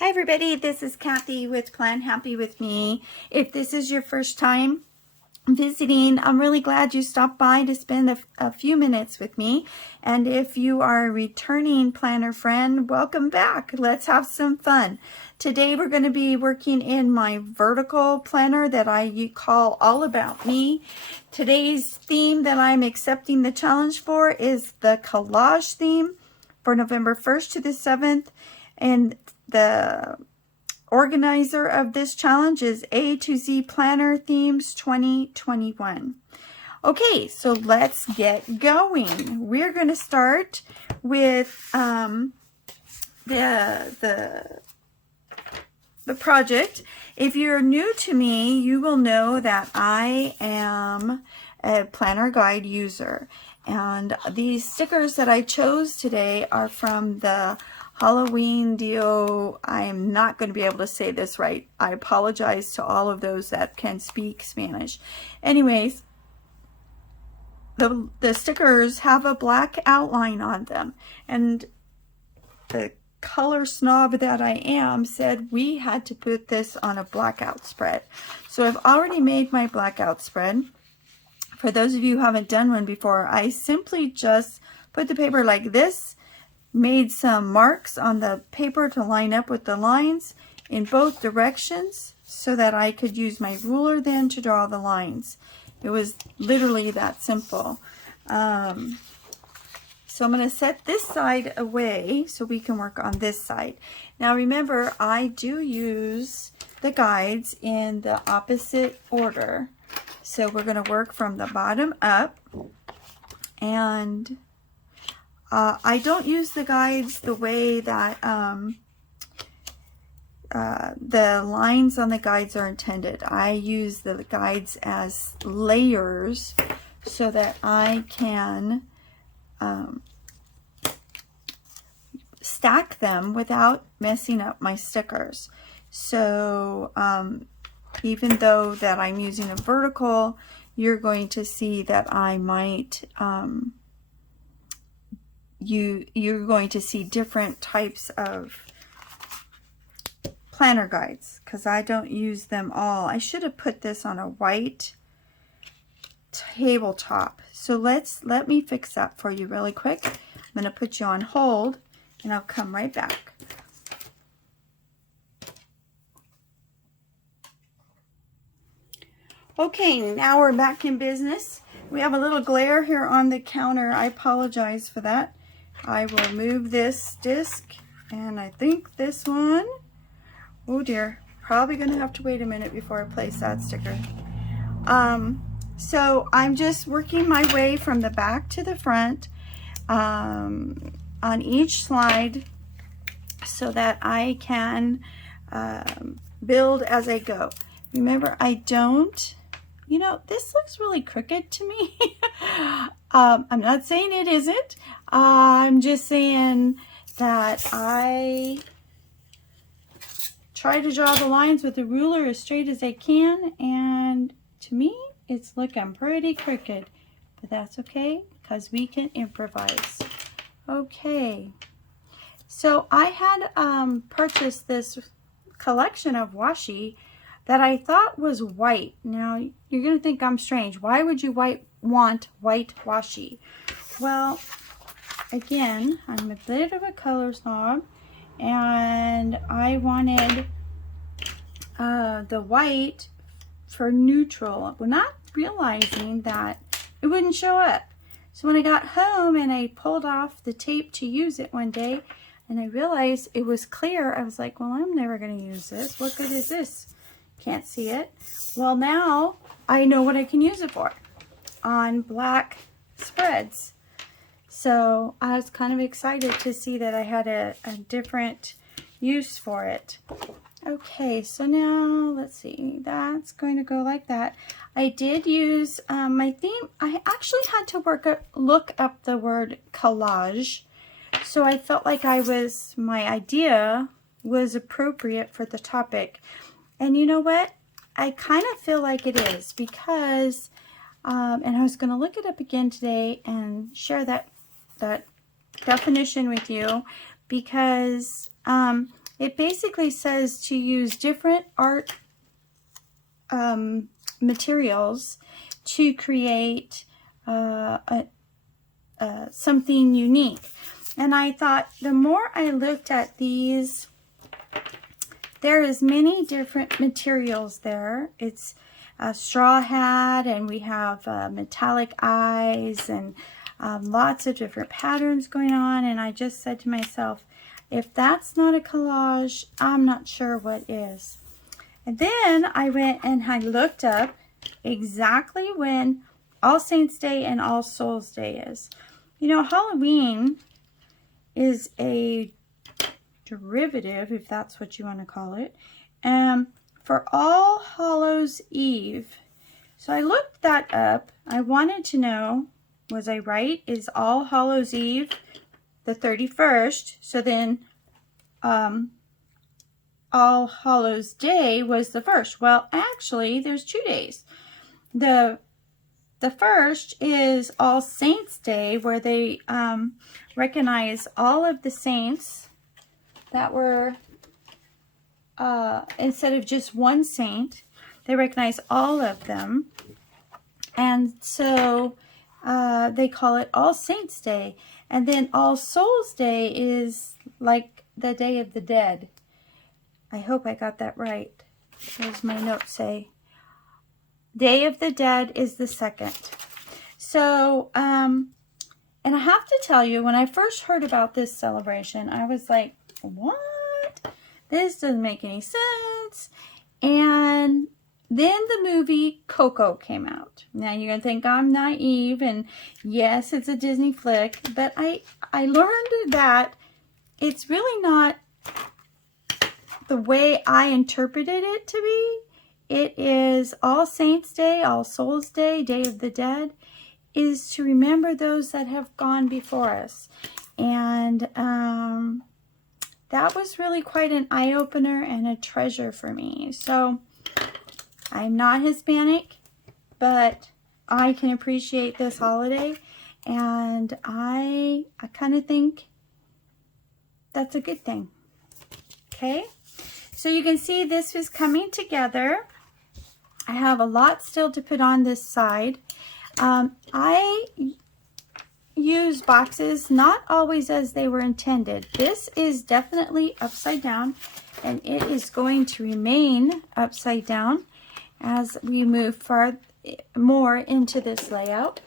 Hi everybody, this is Kathy with Plan Happy with Me. If this is your first time visiting, I'm really glad you stopped by to spend a few minutes with me. And if you are a returning planner friend, welcome back. Let's have some fun. Today we're going to be working in my vertical planner that I call All About Me. Today's theme that I'm accepting the challenge for is the collage theme for November 1st to the 7th. And the organizer of this challenge is A to Z Planner Themes 2021. Okay, so let's get going. We're going to start with the project. If you're new to me, you will know that I am a planner guide user. And these stickers that I chose today are from the Halloween deal. I am not going to be able to say this right. I apologize to all of those that can speak Spanish. Anyways, the stickers have a black outline on them. And the color snob that I am said we had to put this on a blackout spread. So I've already made my blackout spread. For those of you who haven't done one before, I simply just put the paper like this, made some marks on the paper to line up with the lines in both directions so that I could use my ruler then to draw the lines. It was literally that simple. So I'm going to set this side away so we can work on this side. Now remember, I do use the guides in the opposite order. So we're going to work from the bottom up, and I don't use the guides the way that the lines on the guides are intended. I use the guides as layers so that I can stack them without messing up my stickers. So even though that I'm using a vertical, you're going to see that I might you're going to see different types of planner guides because I don't use them all. I should have put this on a white tabletop. So let me fix that for you really quick. I'm going to put you on hold and I'll come right back. Okay, now we're back in business. We have a little glare here on the counter. I apologize for that. I will move this disc, and I think this one, oh dear, probably going to have to wait a minute before I place that sticker. So I'm just working my way from the back to the front on each slide so that I can build as I go. Remember, I don't, you know, this looks really crooked to me. I'm not saying it isn't. I'm just saying that I try to draw the lines with the ruler as straight as I can, and to me, it's looking pretty crooked. But that's okay, because we can improvise. Okay. So I had purchased this collection of washi that I thought was white. Now, you're going to think I'm strange. Why would you want white washi? Well, again, I'm a bit of a color snob, and I wanted the white for neutral, but not realizing that it wouldn't show up. So when I got home and I pulled off the tape to use it one day, and I realized it was clear, I was like, well, I'm never going to use this. What good is this? Can't see it. Well, now I know what I can use it for on black spreads. So I was kind of excited to see that I had a different use for it. Okay, so now let's see, that's going to go like that. I did use my theme. I actually had to look up the word collage. So I felt like my idea was appropriate for the topic. And you know what? I kind of feel like it is because, and I was going to look it up again today and share that definition with you because it basically says to use different art materials to create something unique. And I thought the more I looked at these, there is many different materials there. It's a straw hat, and we have metallic eyes, and lots of different patterns going on. And I just said to myself, if that's not a collage, I'm not sure what is. And then I went and I looked up exactly when All Saints Day and All Souls Day is. You know, Halloween is a derivative, if that's what you want to call it, for All Hallows Eve. So I looked that up. I wanted to know, was I right? Is All Hallows Eve the 31st? So then All Hallows Day was the 1st. Well, actually, there's 2 days. The first is All Saints Day, where they recognize all of the saints that were, instead of just one saint, they recognize all of them. And so they call it All Saints Day. And then All Souls Day is like the Day of the Dead. I hope I got that right. Here's my notes say. Day of the Dead is the 2nd. So, and I have to tell you, when I first heard about this celebration, I was like, what? This doesn't make any sense. And then the movie Coco came out. Now you're going to think I'm naive, and yes, it's a Disney flick, but I learned that it's really not the way I interpreted it to be. It is All Saints Day, All Souls Day, Day of the Dead, is to remember those that have gone before us. And that was really quite an eye-opener and a treasure for me. So I'm not Hispanic, but I can appreciate this holiday, and I kind of think that's a good thing. Okay, so you can see this is coming together. I have a lot still to put on this side. I use boxes not always as they were intended. This is definitely upside down, and it is going to remain upside down as we move far more into this layout.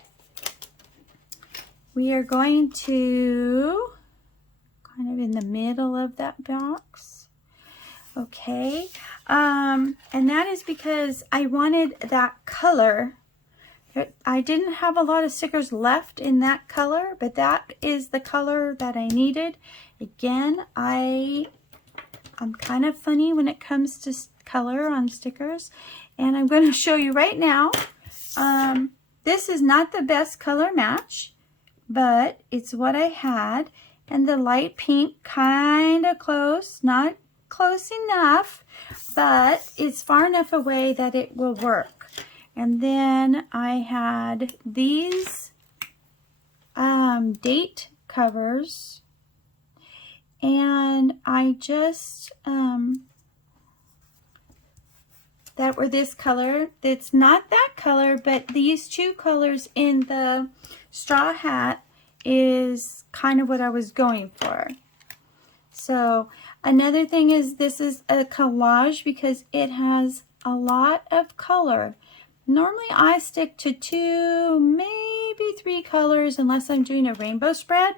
We are going to kind of in the middle of that box. Okay, and that is because I wanted that color. I didn't have a lot of stickers left in that color, but that is the color that I needed. Again, I'm kind of funny when it comes to color on stickers, and I'm going to show you right now. This is not the best color match, but it's what I had, and the light pink kind of close, not close enough, but it's far enough away that it will work. And then I had these date covers, and I just that were this color. It's not that color, but these 2 colors in the straw hat is kind of what I was going for. So another thing is, this is a collage because it has a lot of color. Normally I stick to 2, maybe 3 colors unless I'm doing a rainbow spread.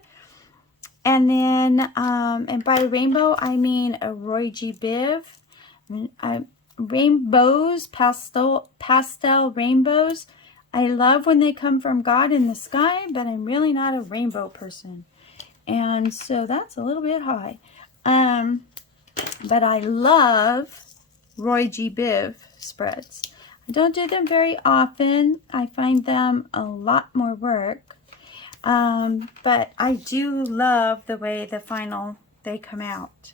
And then, and by rainbow, I mean a Roy G. Biv. Rainbows, pastel rainbows. I love when they come from God in the sky, but I'm really not a rainbow person. And so that's a little bit high. But I love Roy G. Biv spreads. I don't do them very often. I find them a lot more work. But I do love the way they come out.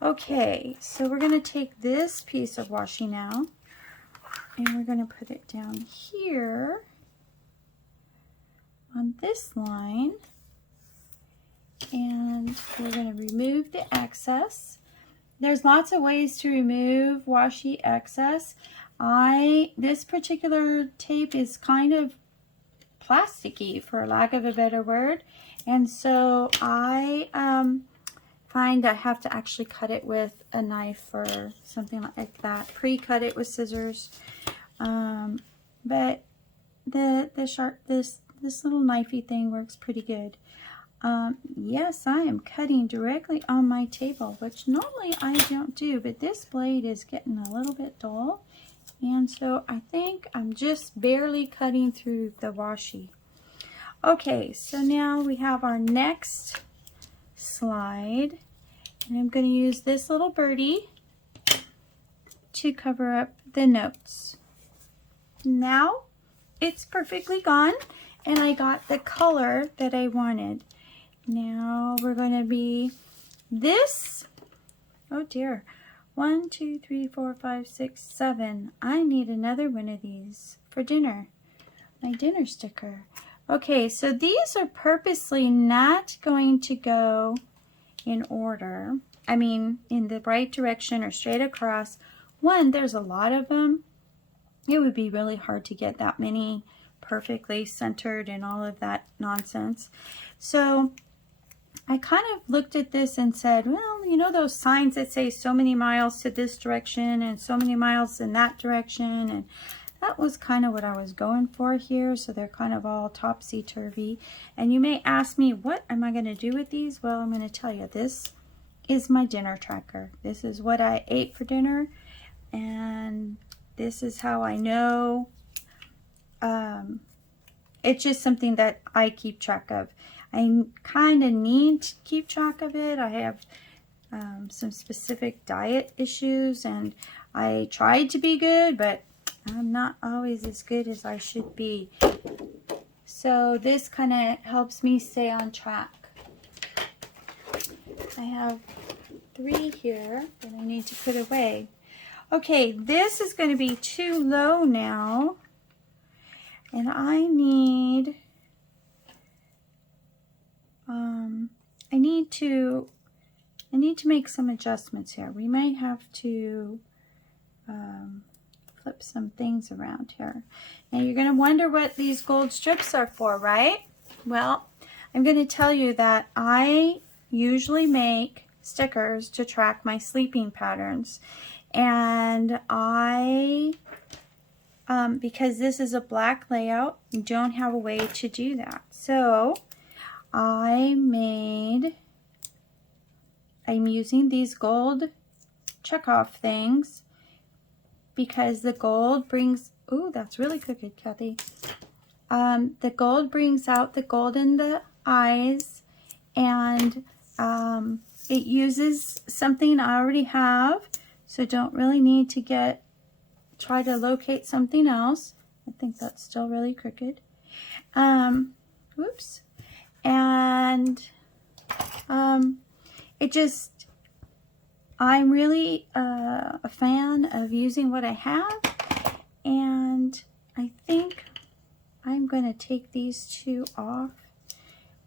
Okay, so we're going to take this piece of washi now, and we're going to put it down here on this line, and we're going to remove the excess. there's lots of ways to remove washi excess. This particular tape is kind of plasticky, for lack of a better word, and so I find I have to actually cut it with a knife or something like that. Pre-cut it with scissors, but this little knifey thing works pretty good. Yes, I am cutting directly on my table, which normally I don't do, but this blade is getting a little bit dull, and so I think I'm just barely cutting through the washi. Okay, so now we have our next slide, and I'm going to use this little birdie to cover up the notes. Now it's perfectly gone, and I got the color that I wanted. Now we're going to be this, oh dear, 1, 2, 3, 4, 5, 6, 7. I need another one of these for dinner, my dinner sticker. Okay, so these are purposely not going to go in order. I mean, in the right direction or straight across. One, there's a lot of them. It would be really hard to get that many perfectly centered and all of that nonsense. So I kind of looked at this and said, well, you know those signs that say so many miles to this direction and so many miles in that direction, and that was kind of what I was going for here. So they're kind of all topsy-turvy. And you may ask me, what am I going to do with these? Well, I'm going to tell you, this is my dinner tracker. This is what I ate for dinner, and this is how I know. It's just something that I keep track of. I kind of need to keep track of it. I have some specific diet issues, and I tried to be good, but I'm not always as good as I should be. So this kind of helps me stay on track. I have 3 here that I need to put away. Okay, this is going to be too low now, and I need I need to make some adjustments here. We may have to flip some things around here. Now you're going to wonder what these gold strips are for, right? Well, I'm going to tell you that I usually make stickers to track my sleeping patterns, and because this is a black layout, you don't have a way to do that. So I'm using these gold check-off things because the gold brings, ooh, that's really crooked, Kathy. The gold brings out the gold in the eyes, and it uses something I already have, so don't really need to try to locate something else. I think that's still really crooked. Whoops. And I'm really a fan of using what I have, and I think I'm going to take these 2 off,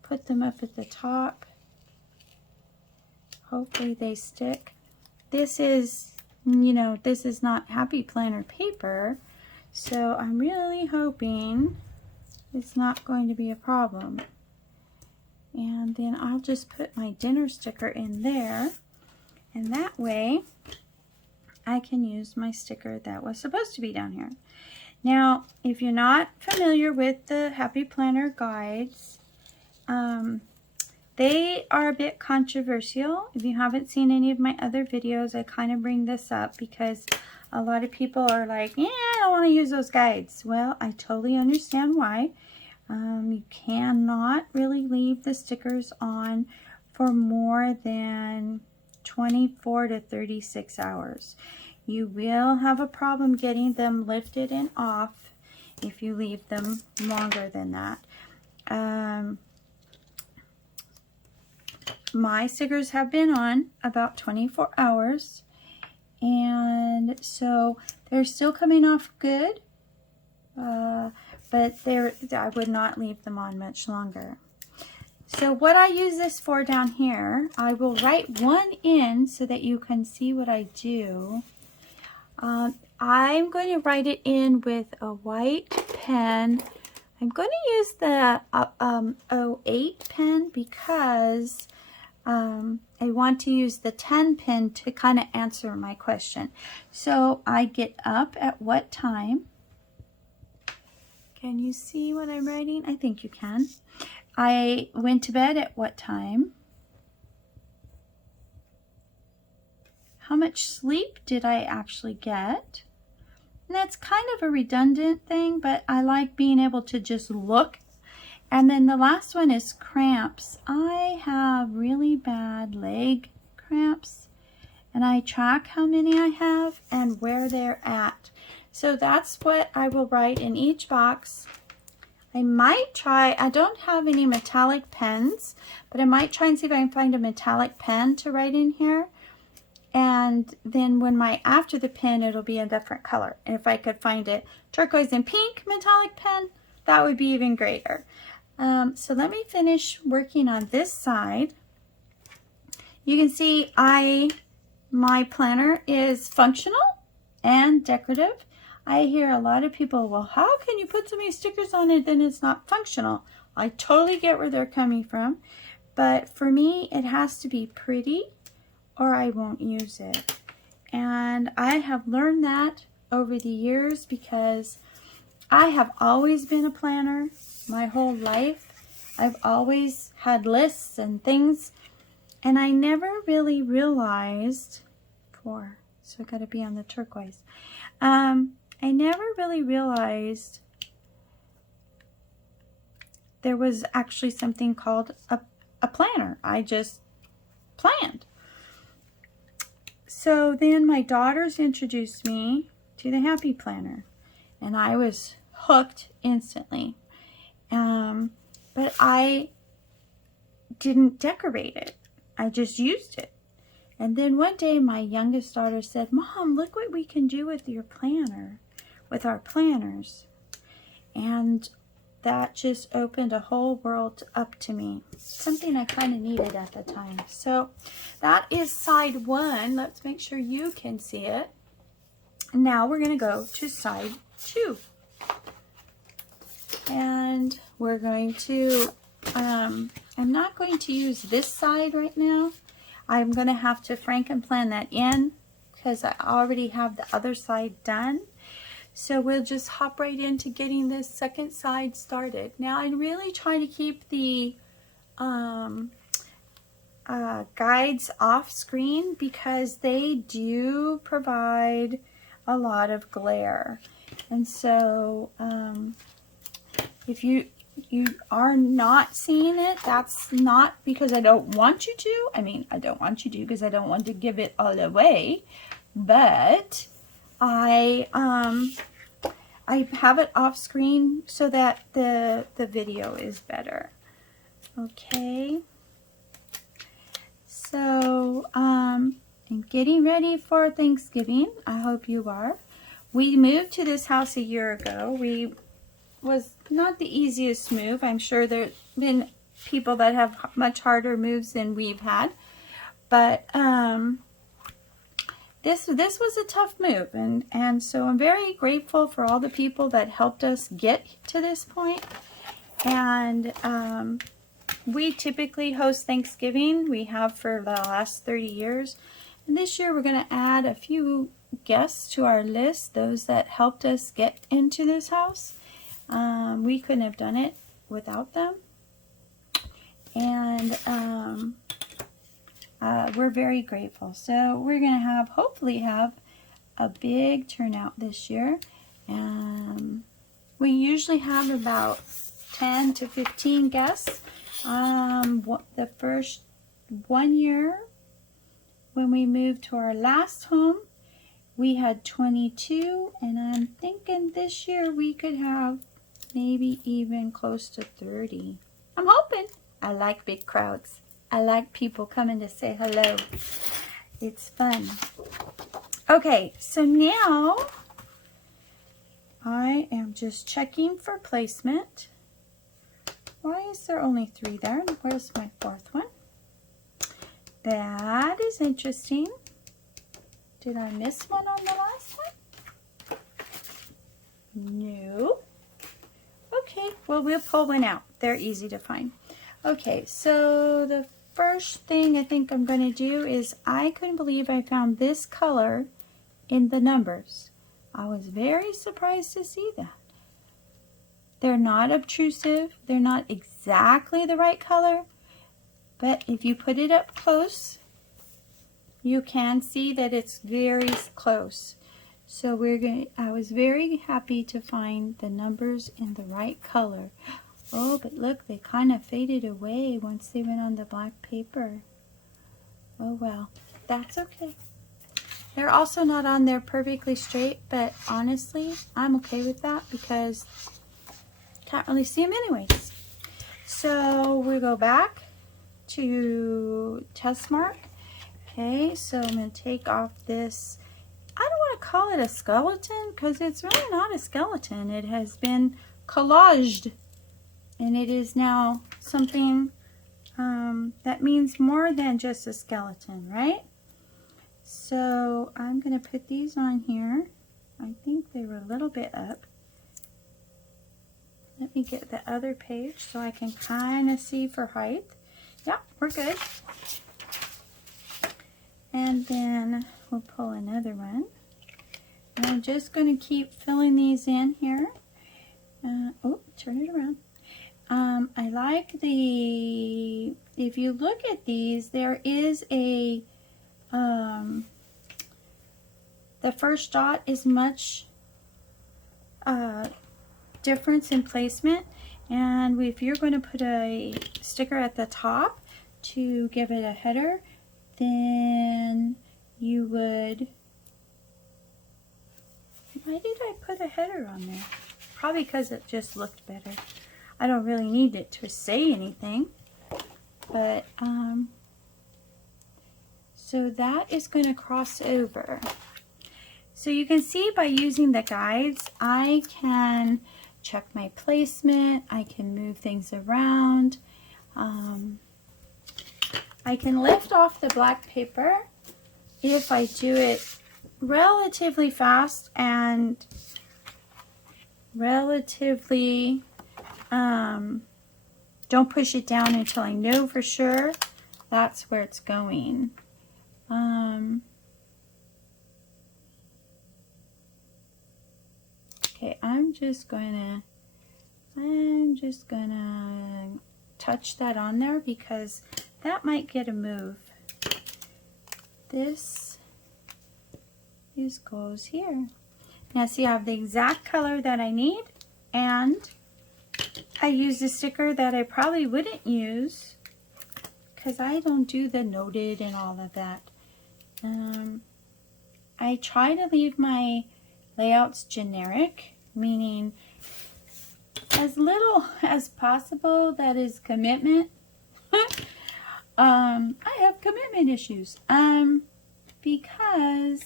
put them up at the top. Hopefully they stick. This is, you know, this is not Happy Planner paper, so I'm really hoping it's not going to be a problem. And then I'll just put my dinner sticker in there, and that way I can use my sticker that was supposed to be down here. Now, if you're not familiar with the Happy Planner guides, they are a bit controversial. If you haven't seen any of my other videos, I kind of bring this up because a lot of people are like, yeah, I don't want to use those guides. Well, I totally understand why. You cannot really leave the stickers on for more than 24 to 36 hours. You will have a problem getting them lifted and off if you leave them longer than that. My stickers have been on about 24 hours, and so they're still coming off good, but I would not leave them on much longer. So what I use this for down here, I will write one in so that you can see what I do. I'm going to write it in with a white pen. I'm going to use the 08 pen because I want to use the 10 pen to kind of answer my question. So I get up at what time? Can you see what I'm writing? I think you can. I went to bed at what time? How much sleep did I actually get? And that's kind of a redundant thing, but I like being able to just look. And then the last one is cramps. I have really bad leg cramps, and I track how many I have and where they're at. So that's what I will write in each box. I might try, I don't have any metallic pens, but I might try and see if I can find a metallic pen to write in here. And then when after the pen, it'll be a different color. And if I could find a turquoise and pink metallic pen, that would be even greater. So let me finish working on this side. You can see my planner is functional and decorative. I hear a lot of people, well, how can you put so many stickers on it then it's not functional? I totally get where they're coming from, but for me, it has to be pretty or I won't use it. And I have learned that over the years because I have always been a planner my whole life. I've always had lists and things, and I never really realized, so I gotta be on the turquoise. I never really realized there was actually something called a planner. I just planned. So then my daughters introduced me to the Happy Planner, and I was hooked instantly. But I didn't decorate it. I just used it. And then one day my youngest daughter said, Mom, look what we can do with your planner, with our planners. And that just opened a whole world up to me. Something I kind of needed at the time. So that is side one. Let's make sure you can see it. Now we're going to go to side two. And we're going to, I'm not going to use this side right now. I'm going to have to Frankenplan that in because I already have the other side done. So we'll just hop right into getting this second side started. Now I really try to keep the guides off screen because they do provide a lot of glare. And so if you are not seeing it, that's not because I don't want you to. I mean, I don't want you to because I don't want to give it all away. But I have it off screen so that the video is better. Okay. So I'm getting ready for Thanksgiving. I hope you are. We moved to this house a year ago. Was not the easiest move. I'm sure there's been people that have much harder moves than we've had. But this was a tough move, and so I'm very grateful for all the people that helped us get to this point. And we typically host Thanksgiving. We have for the last 30 years. And this year we're going to add a few guests to our list, those that helped us get into this house. We couldn't have done it without them. And we're very grateful. So we're going to hopefully have a big turnout this year. We usually have about 10 to 15 guests. The first 1 year when we moved to our last home, we had 22, and I'm thinking this year we could have maybe even close to 30. I'm hoping. I like big crowds. I like people coming to say hello. It's fun. Okay, so now I am just checking for placement. Why is there only 3 there? Where's my 4th one? That is interesting. Did I miss one on the last one? No. Okay, well, we'll pull one out. They're easy to find. Okay, so the first thing I think I'm going to do is, I couldn't believe I found this color in the numbers. I was very surprised to see that. They're not obtrusive. They're not exactly the right color, but if you put it up close, you can see that it's very close. So I was very happy to find the numbers in the right color. Oh, but look, they kind of faded away once they went on the black paper. Oh well, that's okay. They're also not on there perfectly straight, but honestly, I'm okay with that because can't really see them anyways. So we go back to test mark. Okay, so I'm going to take off this, I don't want to call it a skeleton because it's really not a skeleton. It has been collaged, and it is now something that means more than just a skeleton, right? So I'm going to put these on here. I think they were a little bit up. Let me get the other page so I can kind of see for height. Yeah, we're good. And then we'll pull another one. And I'm just going to keep filling these in here. Oh, turn it around. I like the, if you look at these, there is a, the first dot is much difference in placement, and if you're going to put a sticker at the top to give it a header, then you would, why did I put a header on there? Probably because it just looked better. I don't really need it to say anything, but so that is going to cross over. So you can see by using the guides, I can check my placement, I can move things around, I can lift off the black paper if I do it relatively fast and relatively, don't push it down until I know for sure that's where it's going. Okay, I'm just gonna touch that on there because that might get a move. This goes here. Now see, I have the exact color that I need, and I used a sticker that I probably wouldn't use because I don't do the noted and all of that. I try to leave my layouts generic, meaning as little as possible. That is commitment. I have commitment issues because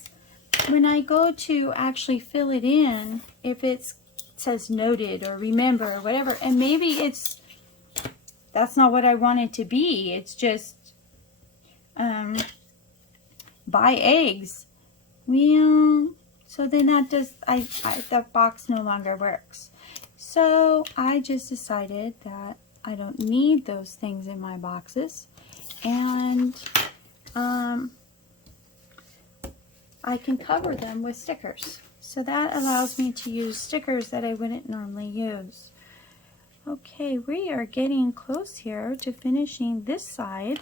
when I go to actually fill it in, if it says noted or remember or whatever, and maybe that's not what I want it to be, it's just buy eggs. Well, so then that just, that box no longer works. So I just decided that I don't need those things in my boxes, and I can cover them with stickers. So that allows me to use stickers that I wouldn't normally use. Okay, we are getting close here to finishing this side.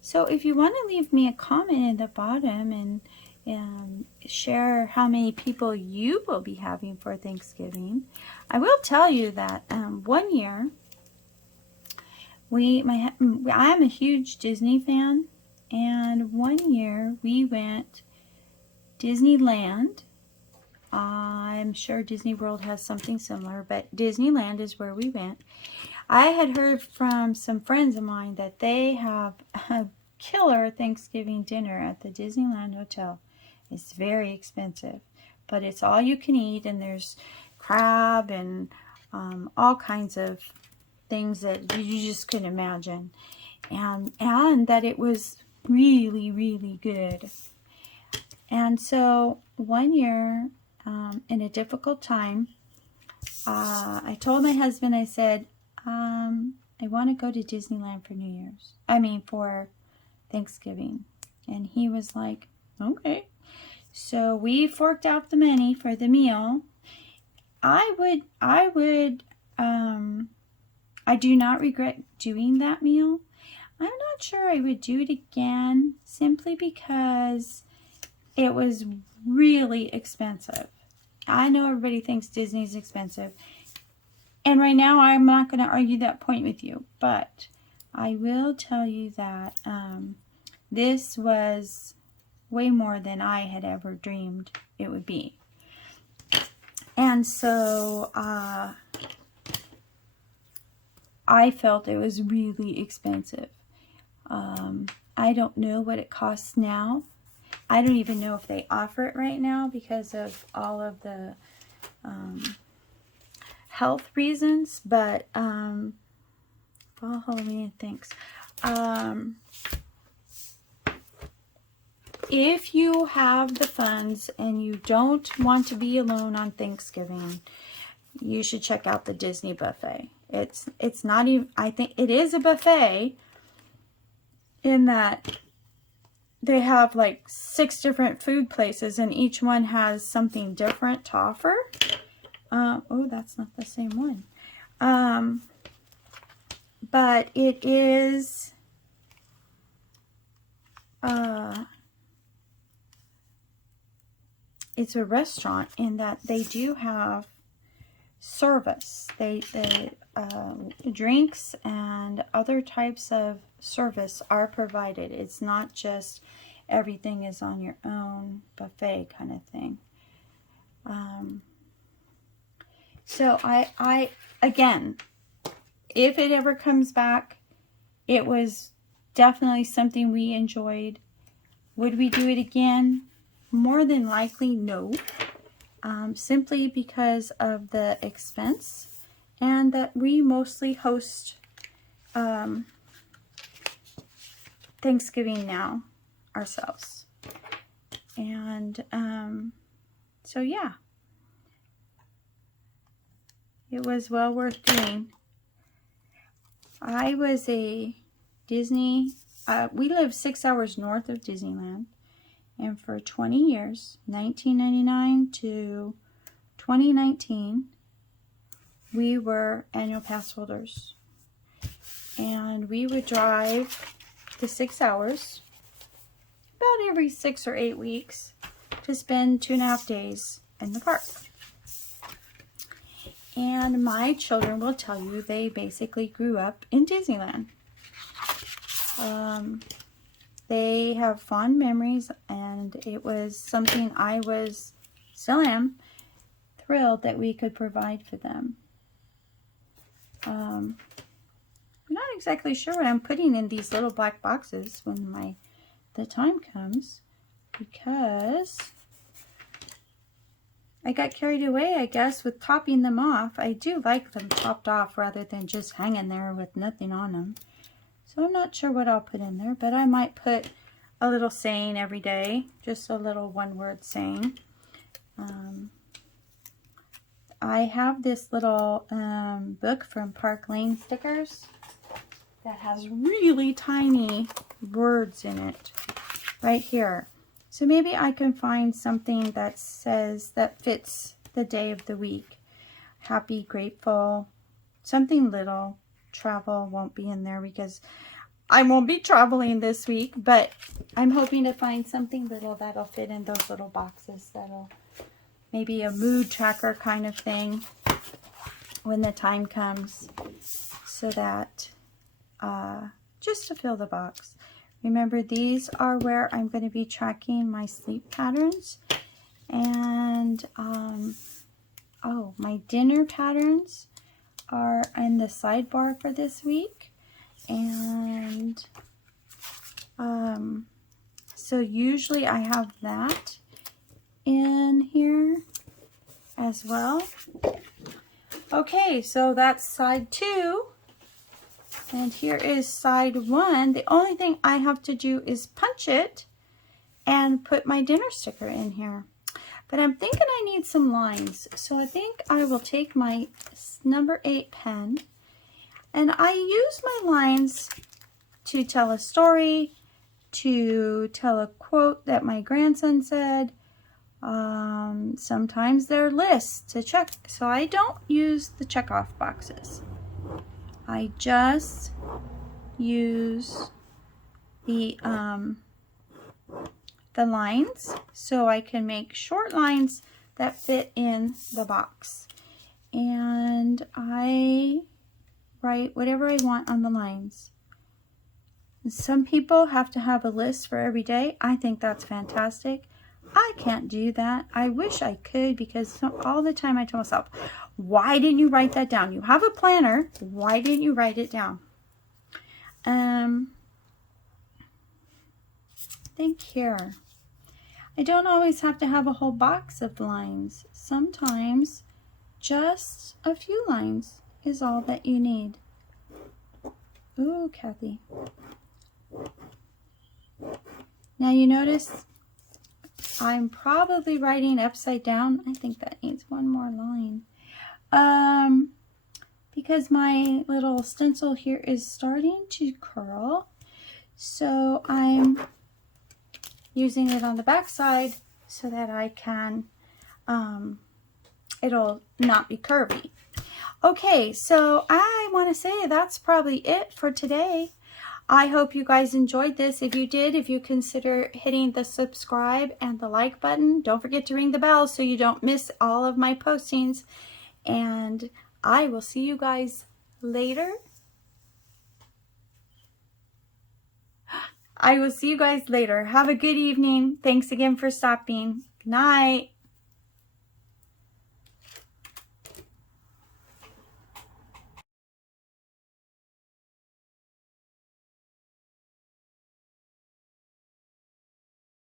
So if you want to leave me a comment at the bottom and share how many people you will be having for Thanksgiving. I will tell you that one year, I'm a huge Disney fan, and one year we went Disneyland. I'm sure Disney World has something similar, but Disneyland is where we went. I had heard from some friends of mine that they have a killer Thanksgiving dinner at the Disneyland Hotel. It's very expensive, but it's all you can eat, and there's crab and all kinds of things that you just couldn't imagine. And that it was really, really good. And so one year, in a difficult time, I told my husband, I said, I want to go to Disneyland for Thanksgiving. And he was like, okay. So we forked out the money for the meal. I do not regret doing that meal. I'm not sure I would do it again, simply because it was really expensive. I know everybody thinks Disney's expensive. And right now, I'm not going to argue that point with you. But I will tell you that this was way more than I had ever dreamed it would be. And so I felt it was really expensive. I don't know what it costs now. I don't even know if they offer it right now because of all of the health reasons. But fall, Halloween, thanks. If you have the funds and you don't want to be alone on Thanksgiving, you should check out the Disney buffet. It's not even, I think it is a buffet in that they have like 6 different food places and each one has something different to offer. Oh, that's not the same one. But it is it's a restaurant in that they do have service. They drinks and other types of service are provided. It's not just everything is on your own buffet kind of thing. So I again, if it ever comes back, it was definitely something we enjoyed. Would we do it again? More than likely, no. Simply because of the expense and that we mostly host Thanksgiving now ourselves. And so yeah, it was well worth doing. I was a Disney, we lived 6 hours north of Disneyland. And for 20 years, 1999 to 2019, we were annual pass holders. And we would drive the 6 hours about every 6 or 8 weeks to spend 2.5 days in the park. And my children will tell you they basically grew up in Disneyland. They have fond memories, and it was something I still am, thrilled that we could provide for them. I'm not exactly sure what I'm putting in these little black boxes when the time comes, because I got carried away, I guess, with topping them off. I do like them topped off rather than just hanging there with nothing on them. So I'm not sure what I'll put in there, but I might put a little saying every day, just a little one-word saying. I have this little book from Park Lane Stickers that has really tiny words in it right here. So maybe I can find something that fits the day of the week. Happy, grateful, something little. Travel won't be in there because I won't be traveling this week, but I'm hoping to find something little that'll fit in those little boxes. That'll maybe a mood tracker kind of thing when the time comes, so that just to fill the box. Remember, these are where I'm going to be tracking my sleep patterns, and my dinner patterns are in the sidebar for this week. And so usually I have that in here as well. Okay, so that's side 2. And here is side 1. The only thing I have to do is punch it and put my dinner sticker in here. But I'm thinking I need some lines. So I think I will take my number 8 pen, and I use my lines to tell a story, to tell a quote that my grandson said. Sometimes they're lists to check. So I don't use the check off boxes. I just use the lines, so I can make short lines that fit in the box. And I write whatever I want on the lines. Some people have to have a list for every day. I think that's fantastic. I can't do that. I wish I could, because all the time I tell myself, why didn't you write that down? You have a planner. Why didn't you write it down? Think here. I don't always have to have a whole box of lines. Sometimes just a few lines is all that you need. Ooh, Kathy. Now you notice I'm probably writing upside down. I think that needs one more line. Because my little stencil here is starting to curl. So I'm using it on the back side so that I can, it'll not be curvy. Okay, so I want to say that's probably it for today. I hope you guys enjoyed this. If you did, if you consider hitting the subscribe and the like button, don't forget to ring the bell so you don't miss all of my postings. And I will see you guys later. I will see you guys later. Have a good evening. Thanks again for stopping. Good night.